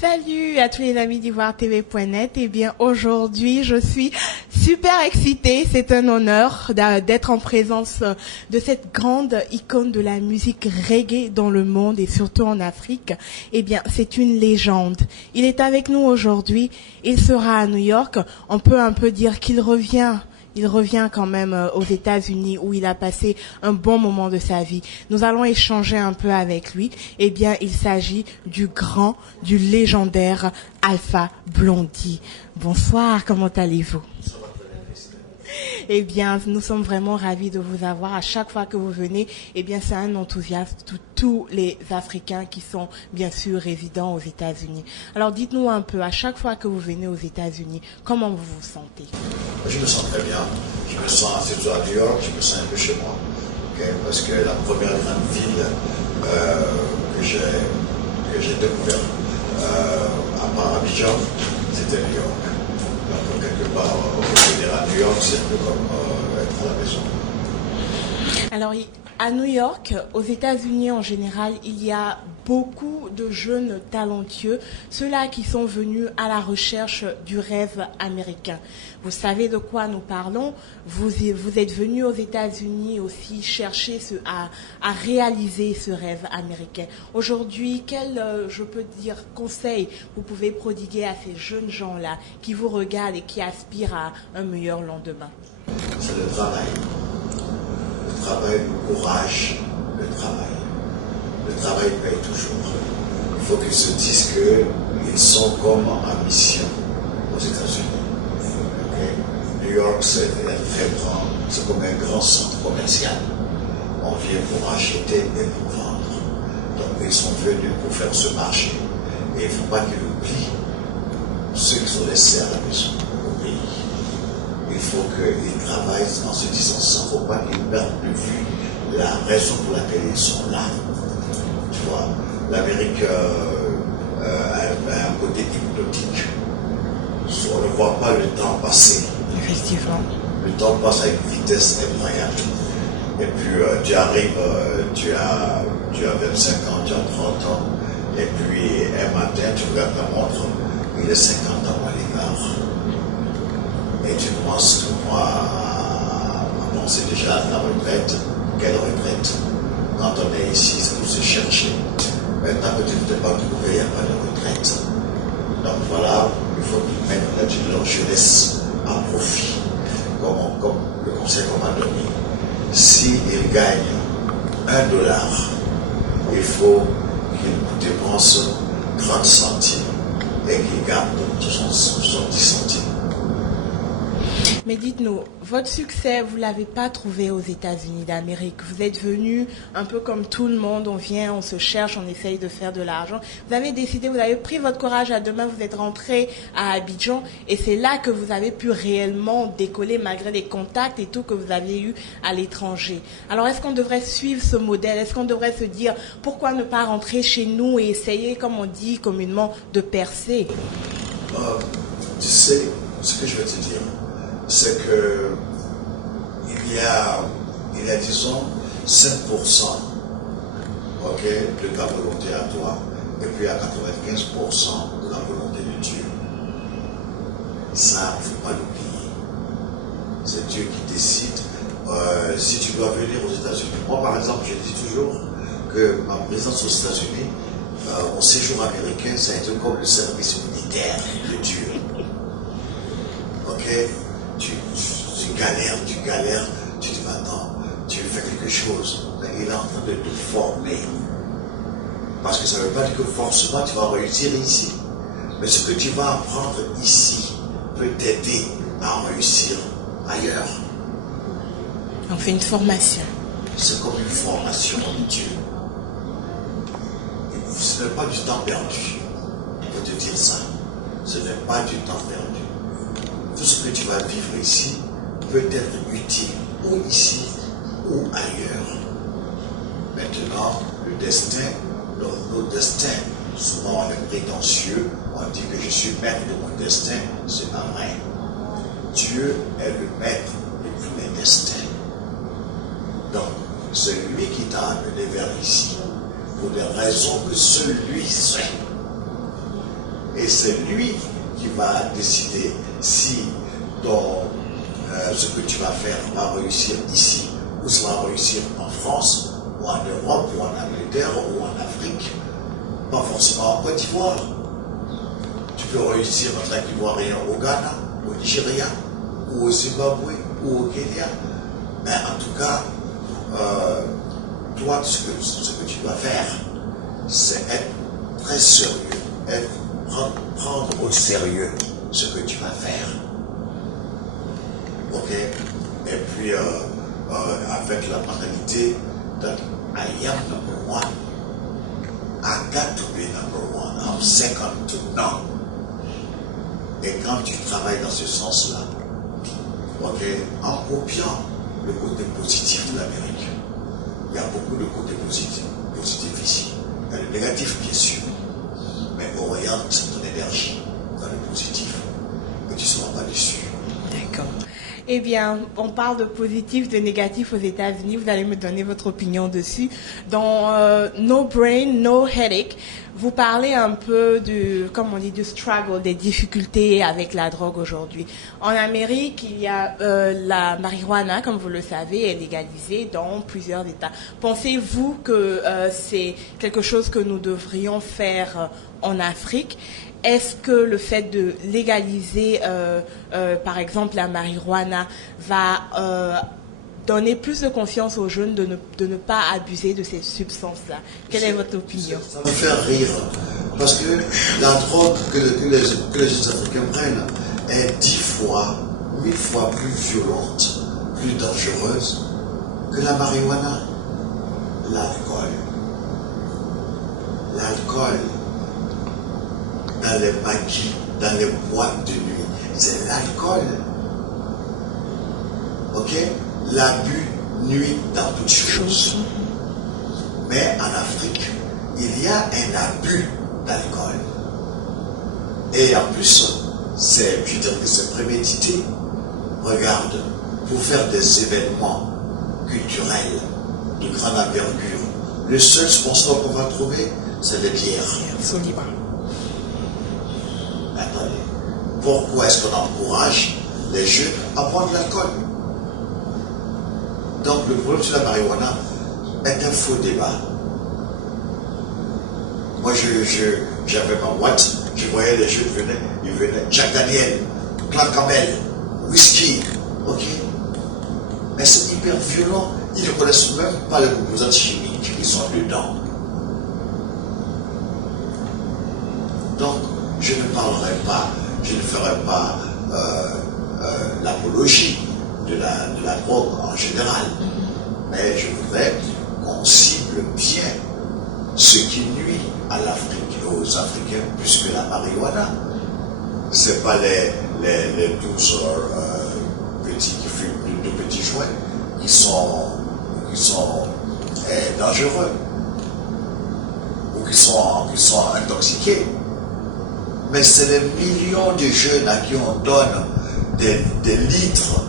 Salut à tous les amis d'IvoireTV.net. Eh bien, aujourd'hui, je suis super excitée. C'est un honneur d'être en présence de cette grande icône de la musique reggae dans le monde et surtout en Afrique. Eh bien, c'est une légende. Il est avec nous aujourd'hui. Il sera à New York. On peut un peu dire qu'il revient. Il revient quand même aux États-Unis où il a passé un bon moment de sa vie. Nous allons échanger un peu avec lui. Eh bien, il s'agit du grand, du légendaire Alpha Blondy. Bonsoir, comment allez-vous? Eh bien, nous sommes vraiment ravis de vous avoir. À chaque fois que vous venez, eh bien, c'est un enthousiaste de tous les Africains qui sont, bien sûr, résidents aux États-Unis. Alors, dites-nous un peu, à chaque fois que vous venez aux États-Unis, comment vous vous sentez? Je me sens très bien. Je me sens, surtout à New York, je me sens un peu chez moi. Okay? Parce que la première grande ville que j'ai découverte, à part Abidjan, c'était New York. Donc, quelque part, venir à New York, c'est un peu comme être à la maison. Alors, à New York, aux États-Unis en général, il y a beaucoup de jeunes talentueux, ceux-là qui sont venus à la recherche du rêve américain. Vous savez de quoi nous parlons. Vous êtes venus aux États-Unis aussi chercher à réaliser ce rêve américain. Aujourd'hui, quel, je peux dire, conseil vous pouvez prodiguer à ces jeunes gens-là qui vous regardent et qui aspirent à un meilleur lendemain? C'est le travail. Le travail, le courage, le travail. Le travail paye toujours. Il faut qu'ils se disent qu'ils sont comme en mission aux États-Unis. Okay? New York, c'est très grand, c'est comme un grand centre commercial. On vient pour acheter et pour vendre. Donc ils sont venus pour faire ce marché. Et il ne faut pas qu'ils oublient ceux qu'ils ont laissés à la maison, au pays. Il faut qu'ils travaillent en se disant ça. Il ne faut pas qu'ils perdent de vue la raison pour laquelle ils sont là. Tu vois, l'Amérique a un côté hypnotique. On ne voit pas le temps passer. Effectivement. Le temps passe avec une vitesse incroyable. Et puis tu arrives, tu as 25 ans, tu as 30 ans, et puis un matin, tu regardes ta montre, il est 50 ans à l'écart. Et tu commences à penser déjà à la retraite. Quelle retraite? Quand on est ici, c'est pour se chercher. Maintenant que tu ne t'es pas trouvé, il n'y a pas de retraite. Donc voilà, il faut mettre leur jeunesse à profit, comme le conseil qu'on m'a donné. S'ils gagnent $1, il faut qu'ils dépensent 30 centimes et qu'ils gardent 70 centimes. Mais dites-nous, votre succès, vous ne l'avez pas trouvé aux États-Unis d'Amérique. Vous êtes venu un peu comme tout le monde, on vient, on se cherche, on essaye de faire de l'argent. Vous avez décidé, vous avez pris votre courage à deux mains, vous êtes rentré à Abidjan et c'est là que vous avez pu réellement décoller malgré les contacts et tout que vous aviez eu à l'étranger. Alors est-ce qu'on devrait suivre ce modèle? Est-ce qu'on devrait se dire pourquoi ne pas rentrer chez nous et essayer, comme on dit communément, de percer? Tu sais, ce que je vais te dire, c'est que il y a disons 5% de ta volonté à toi et puis à 95% de la volonté de Dieu. Ça, il ne faut pas l'oublier. C'est Dieu qui décide si tu dois venir aux États-Unis. Moi, par exemple, je dis toujours que ma présence aux États-Unis, mon séjour américain, ça a été comme le service militaire de Dieu. Ok? Tu galères, tu dis maintenant, tu fais quelque chose, il est en train de te former. Parce que ça ne veut pas dire que forcément tu vas réussir ici. Mais ce que tu vas apprendre ici peut t'aider à réussir ailleurs. On fait une formation. C'est comme une formation de Dieu. Ce n'est pas du temps perdu. On peut te dire ça. Ce n'est pas du temps perdu. Tout ce que tu vas vivre ici peut être utile, ou ici, ou ailleurs. Maintenant, le destin, nos destins, souvent on est prétentieux, on dit que je suis maître de mon destin, c'est pas vrai. Dieu est le maître de tous les destins. Donc, c'est lui qui t'a amené vers ici, pour des raisons que seul lui sait. Et c'est lui qui va décider si ce que tu vas faire va réussir ici, ou ça va réussir en France, ou en Europe, ou en Angleterre, ou en Afrique, pas forcément en Côte d'Ivoire. Tu peux réussir en tant qu'Ivoirien au Ghana, au Nigeria, ou au Zimbabwe, ou au Kenya. Mais en tout cas, toi, ce que tu dois faire, c'est être très sérieux, prendre au sérieux ce que tu vas faire. Ok? Et puis, avec la mentalité de I am number one, I got to be number one, I'm second to none. Et quand tu travailles dans ce sens-là, ok, en copiant le côté positif de l'Amérique, il y a beaucoup de côtés positifs ici. Il y a le négatif, bien sûr, mais oriente ton énergie dans le positif, et tu ne seras pas déçu. D'accord. Eh bien, on parle de positif, de négatif aux États-Unis. Vous allez me donner votre opinion dessus. Dans No Brain, No Headache, vous parlez un peu du struggle, des difficultés avec la drogue aujourd'hui. En Amérique, il y a la marijuana, comme vous le savez, est légalisée dans plusieurs États. Pensez-vous que c'est quelque chose que nous devrions faire en Afrique? Est-ce que le fait de légaliser, par exemple, la marijuana va donner plus de confiance aux jeunes de ne pas abuser de ces substances-là? Quelle est votre opinion? Ça me fait rire, parce que la drogue que les jeunes Africains prennent est 1000 fois plus violente, plus dangereuse que la marijuana. L'alcool. Dans les maquis, dans les boîtes de nuit, c'est l'alcool. Ok? L'abus nuit dans toutes choses. Mais en Afrique, il y a un abus d'alcool. Et en plus, je dirais que c'est prémédité. Regarde, pour faire des événements culturels de grande envergure, le seul sponsor qu'on va trouver, c'est les bières. Absolument. Attendez, pourquoi est-ce qu'on encourage les jeunes à boire de l'alcool? Donc le problème sur la marijuana est un faux débat. Moi j'avais ma boîte, je voyais les jeunes ils venaient, Jack Daniel, Clark Campbell, whisky, ok? Mais c'est hyper violent, ils ne connaissent même pas les composantes chimiques qui sont dedans. Donc, je ne parlerai pas, je ne ferai pas l'apologie de la drogue en général, mais je voudrais qu'on cible bien ce qui nuit à l'Afrique et aux Africains plus que la marijuana. Ce n'est pas les 12 petits qui fument de petits joints qui sont dangereux ou qui sont intoxiqués. Mais c'est les millions de jeunes à qui on donne des litres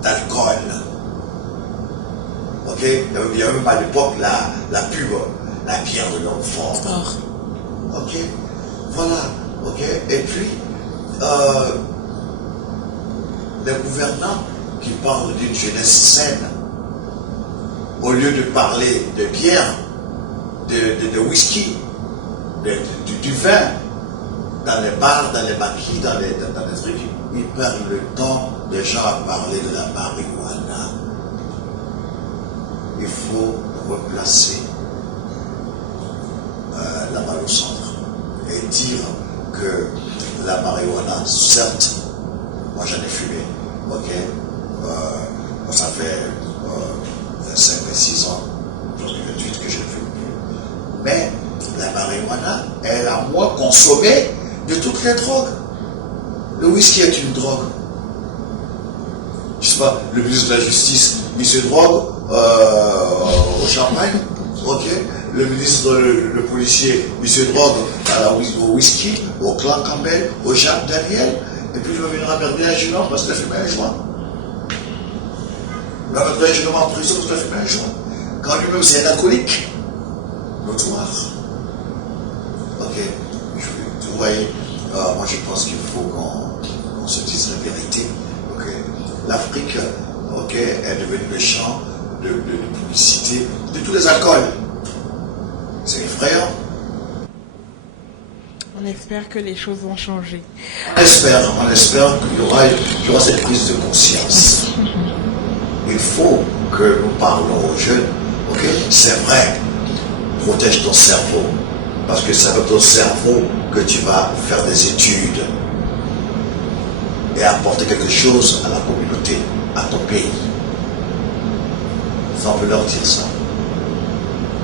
d'alcool. Ok? Il n'y a même pas à l'époque la pub, la bière de l'homme fort. Ok? Voilà. Ok? Et puis, les gouvernants qui parlent d'une jeunesse saine, au lieu de parler de bière, de whisky, du vin, dans les bars, dans les maquis, dans les trucs, ils perdent le temps déjà à parler de la marijuana. Il faut replacer la balle au centre et dire que la marijuana, certes, moi j'en ai fumé, ok, ça fait 25 et 6 ans, j'en ai 28 que je ne fume plus. Mais la marijuana est la moins consommée de toutes les drogues. Le whisky est une drogue. Je sais pas, le ministre de la Justice, il se drogue au champagne, ok. Le ministre, le policier, il se drogue au whisky, au Clark Campbell, au Jack Daniel, et puis il va venir emmerder un jeune homme parce qu'il a fumé un joint. Il va mettre un jeune homme en prison parce qu'il a fumé un joint. Quand lui-même c'est un alcoolique notoire. Ok, vous voyez. moi je pense qu'il faut qu'on se dise la vérité. Okay? L'Afrique, est devenue le champ de publicité de tous les alcools. C'est effrayant. On espère que les choses vont changer. On espère qu'il y aura cette prise de conscience. Il faut que nous parlons aux jeunes. C'est vrai, protège ton cerveau. Parce que c'est avec ton cerveau que tu vas faire des études et apporter quelque chose à la communauté, à ton pays. Ça, on peut leur dire ça.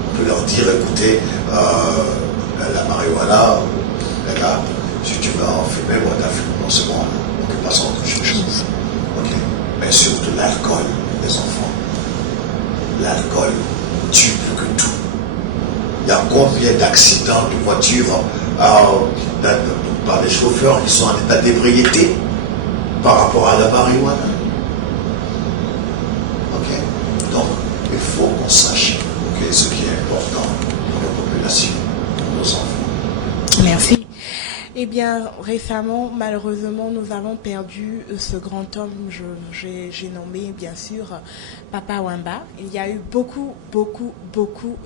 On peut leur dire, écoutez, la marijuana, les gars, si tu veux en fumer, bon, t'as fumé, non, c'est bon, on peut passer à autre chose. Mais surtout l'alcool, les enfants. L'alcool tue plus que tout. Il y a combien d'accidents de voitures par des chauffeurs qui sont en état d'ébriété par rapport à la marijuana. Donc, il faut qu'on sache ce qui est important pour la population, pour nos enfants. Merci. Eh bien, récemment, malheureusement, nous avons perdu ce grand homme, j'ai nommé, bien sûr, Papa Wemba. Il y a eu beaucoup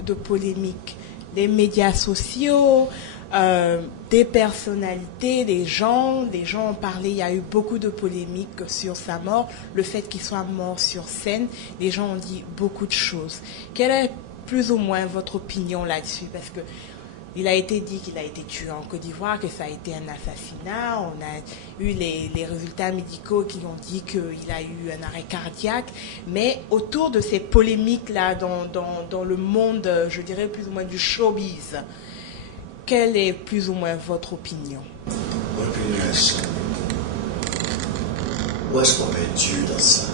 de polémiques. Des médias sociaux, des personnalités, des gens ont parlé, il y a eu beaucoup de polémiques sur sa mort, le fait qu'il soit mort sur scène, les gens ont dit beaucoup de choses. Quelle est plus ou moins votre opinion là-dessus? Parce que il a été dit qu'il a été tué en Côte d'Ivoire, que ça a été un assassinat. On a eu les résultats médicaux qui ont dit qu'il a eu un arrêt cardiaque. Mais autour de ces polémiques-là, dans le monde, je dirais plus ou moins du showbiz, quelle est plus ou moins votre opinion? Mon opinion est ça. Où est-ce qu'on met Dieu dans ça?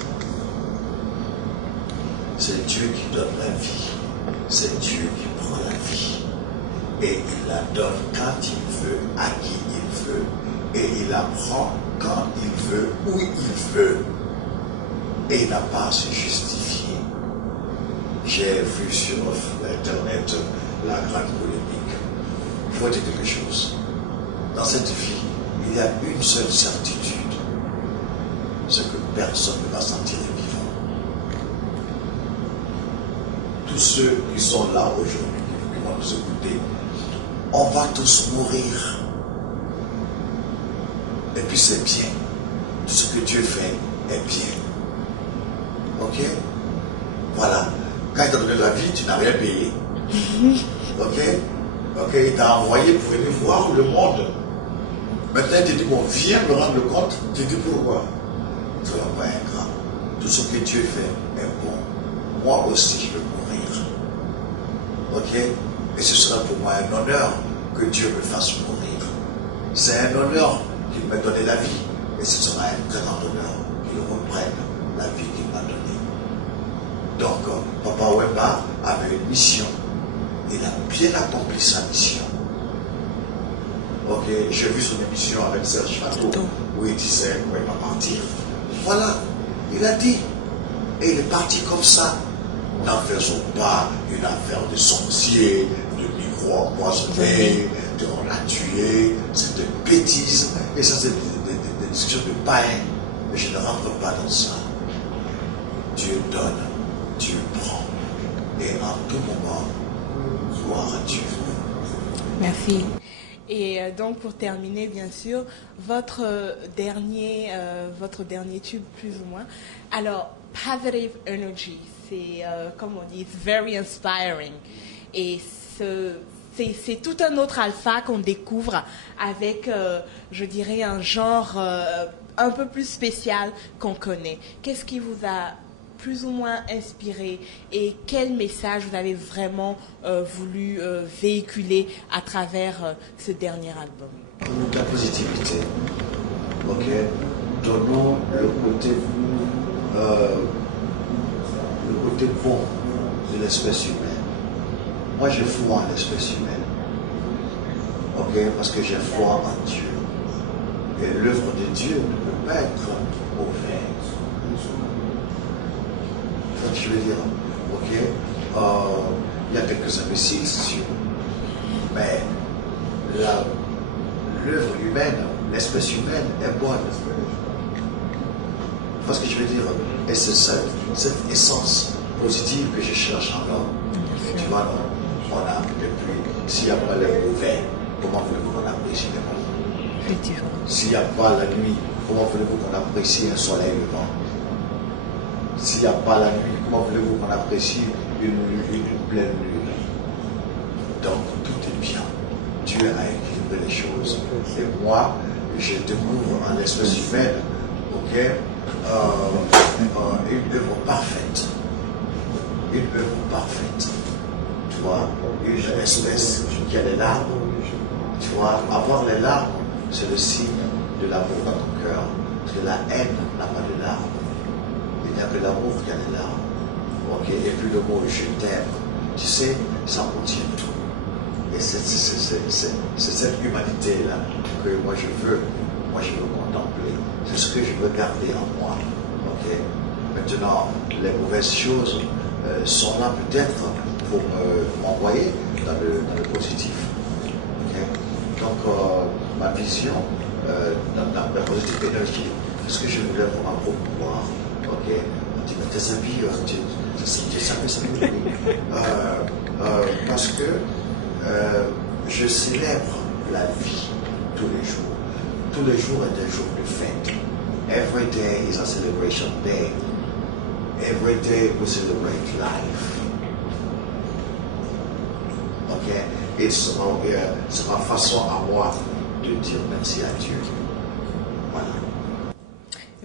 C'est Dieu qui donne la vie. C'est Dieu qui prend la vie. Et il la donne quand il veut, à qui il veut. Et il la prend quand il veut, où il veut. Et il n'a pas à se justifier. J'ai vu sur Internet la grande polémique. Il faut dire quelque chose. Dans cette vie, il y a une seule certitude. C'est que personne ne va sentir vivant. Tous ceux qui sont là aujourd'hui, qui vont nous écouter, on va tous mourir. Et puis c'est bien. Tout ce que Dieu fait est bien. Ok? Voilà. Quand il t'a donné la vie, tu n'as rien payé. Ok? Il t'a envoyé pour venir voir le monde. Maintenant, il te dit, bon, viens me rendre compte. Tu dis pourquoi? Tu ne vas pas être grave. Tout ce que Dieu fait est bon. Moi aussi, je vais mourir. Ok? Et ce sera pour moi un honneur que Dieu me fasse mourir. C'est un honneur qu'il m'a donné la vie. Et ce sera un très grand honneur qu'il reprenne la vie qu'il m'a donnée. Donc, Papa Wemba avait une mission. Il a bien accompli sa mission. Ok, j'ai vu son émission avec Serge Fato où il disait qu'il va partir. Voilà, il a dit. Et il est parti comme ça. N'en faisons pas une affaire de sorcier, de micro empoisonné, de on l'a tué, c'est des bêtises. Et ça, c'est des discussions de païens. Mais je ne rentre pas dans ça. Dieu donne, Dieu prend. Et en tout moment, gloire à Dieu. Merci. Et donc pour terminer, bien sûr, votre dernier tube plus ou moins. Alors, Positive Energy, c'est comme on dit, it's very inspiring. Et c'est tout un autre alpha qu'on découvre avec, je dirais, un genre un peu plus spécial qu'on connaît. Qu'est-ce qui vous a plus ou moins inspiré et quel message vous avez vraiment voulu véhiculer à travers ce dernier album? La positivité. Ok. Donnons le côté bon de l'espèce humaine. Moi, j'ai foi en l'espèce humaine. Ok. Parce que j'ai foi en Dieu. Et l'œuvre de Dieu ne peut pas être mauvaise. Je veux dire, ok, il y a quelques imbéciles, c'est sûr, mais l'œuvre humaine, l'espèce humaine est bonne. Parce que je veux dire, et c'est cette essence positive que je cherche en l'homme. Tu vois, non, on a depuis, s'il n'y a pas le mauvais, comment voulez-vous qu'on apprécie le bon? S'il n'y a pas la nuit, comment voulez-vous qu'on apprécie un soleil levant? S'il n'y a pas la nuit, comment voulez-vous qu'on apprécie une pleine lune? Donc tout est bien. Dieu a équilibré les choses. Et moi, je découvre en l'espèce humaine, ok, une œuvre parfaite. Une œuvre parfaite. Tu vois, une espèce qui a les larmes. Tu vois, avoir les larmes, c'est le signe de l'amour dans ton cœur. Parce que la haine n'a pas de larmes. Il n'y a que l'amour qui a des larmes. Ok, et puis le mot je t'aime, tu sais, ça motive tout. Et c'est cette humanité-là que moi je veux contempler. C'est ce que je veux garder en moi. Okay? Maintenant, les mauvaises choses sont là peut-être pour m'envoyer dans le positif. Okay? Donc, ma vision dans la positive énergie, ce que je voulais vraiment promouvoir, okay? Tu mets tes habits, tu savais ça. Parce que je célèbre la vie tous les jours. Tous les jours est un jour de fête. Every day is a celebration day. Every day we celebrate life. Ok? Et c'est ma façon à moi de dire merci à Dieu. Voilà.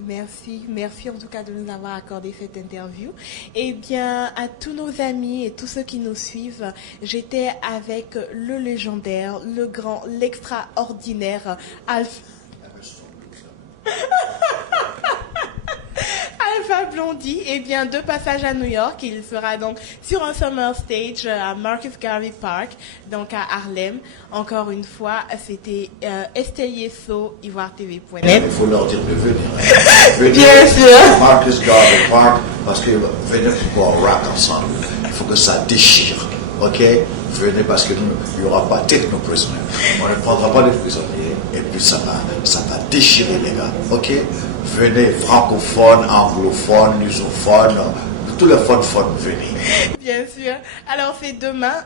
Merci en tout cas de nous avoir accordé cette interview. Eh bien, à tous nos amis et tous ceux qui nous suivent, j'étais avec le légendaire, le grand, l'extraordinaire Alpha Blondy. Eh bien, de passage à New York, il sera donc sur un summer stage à Marcus Garvey Park, donc à Harlem. Encore une fois, c'était Estelle Yesso, ivoiretv.net. Il faut leur dire de venir. Venez Bien sûr. Marcus Garvey Park, parce que venez pour rap ensemble. Il faut que ça déchire. Ok? Venez parce que nous, il n'y aura pas techno prisonniers. On ne prendra pas les prisonniers et puis ça va déchirer les gars. Ok? Venez, francophones, anglophones, lusophones, tous les phones, venez. Bien sûr. Alors c'est demain,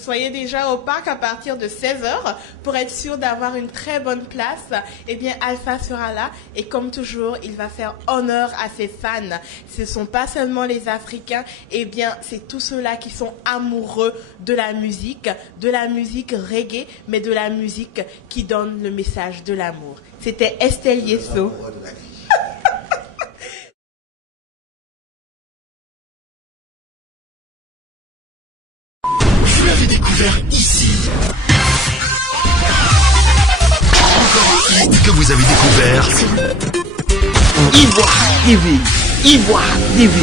soyez déjà au parc à partir de 16h pour être sûr d'avoir une très bonne place. Eh bien, Alpha sera là et comme toujours, il va faire honneur à ses fans. Ce ne sont pas seulement les Africains, eh bien, c'est tous ceux-là qui sont amoureux de la musique reggae, mais de la musique qui donne le message de l'amour. C'était Estelle Yesso. Vous l'avez découvert ici. Encore un hit que vous avez découvert. Ivoire TV.